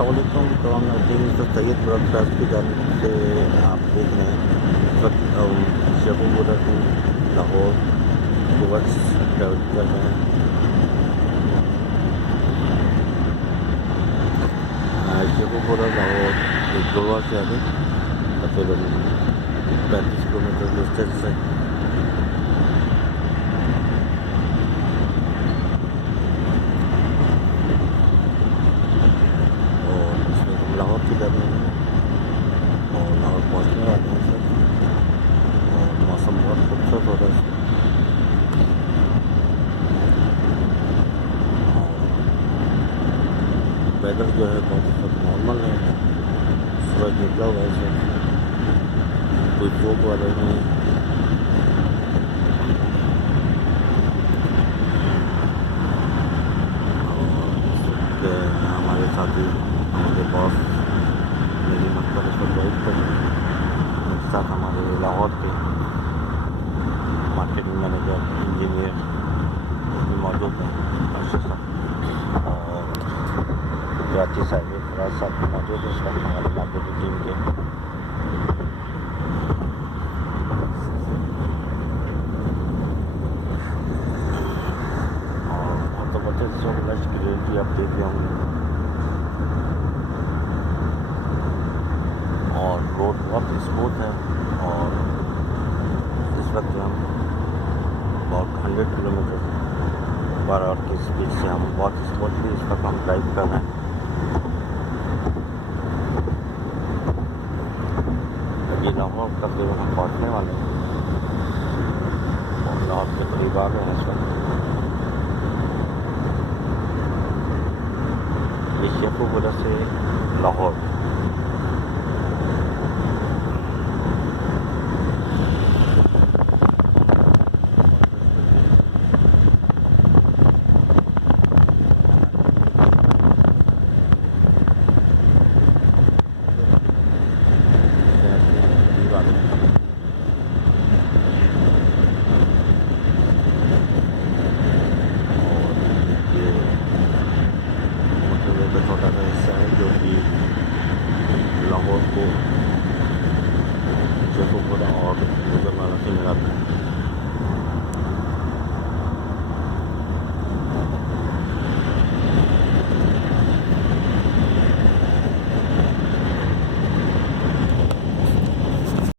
अस्सलामुअलैकुम। तो हम नज़दीक सैयद ब्रॉडकास्ट की जानिब से आप देख रहे हैं इस वक्त हम Sheikhupura to Lahore towards travel कर रहे हैं। शेखुपुरा लाहौर एक गोवा से आगे तकरीबन 35 किलोमीटर डिस्टेंस है। लाहौर की जाने और लाहौर पहुँचने वाले हैं सर। और मौसम बहुत खूबसूरत हो रहा है। वेदर जो है बहुत ही नॉर्मल है। सूरज निकला हुआ है सर, कोई धूप वाला नहीं। और हमारे साथी हमारे बॉस मेरी मकसद इस वक्त ड्राइव कर मेरे साथ हमारे लाहौर के मार्केटिंग मैनेजर इंजीनियर भी मौजूद हैं, अर्शद साहब, और कराची साहब फराज साहब भी मौजूद हैं इस वक्त हमारे मार्केटिंग टीम के। और तो बच्चे इस वक्त लंच की रेट आप देख रहे होंगे। और रोड बहुत स्मूथ है और इस वक्त हम बहुत 100 किलोमीटर पर आवर की स्पीड से हम बहुत स्मूथली इस वक्त हम ड्राइव कर रहे हैं। ये लाहौर तकरीबन हम पहुँचने वाले हैं और लाहौर के करीब आ गए हैं इस वक्त। ये शेखुपुरा से लाहौर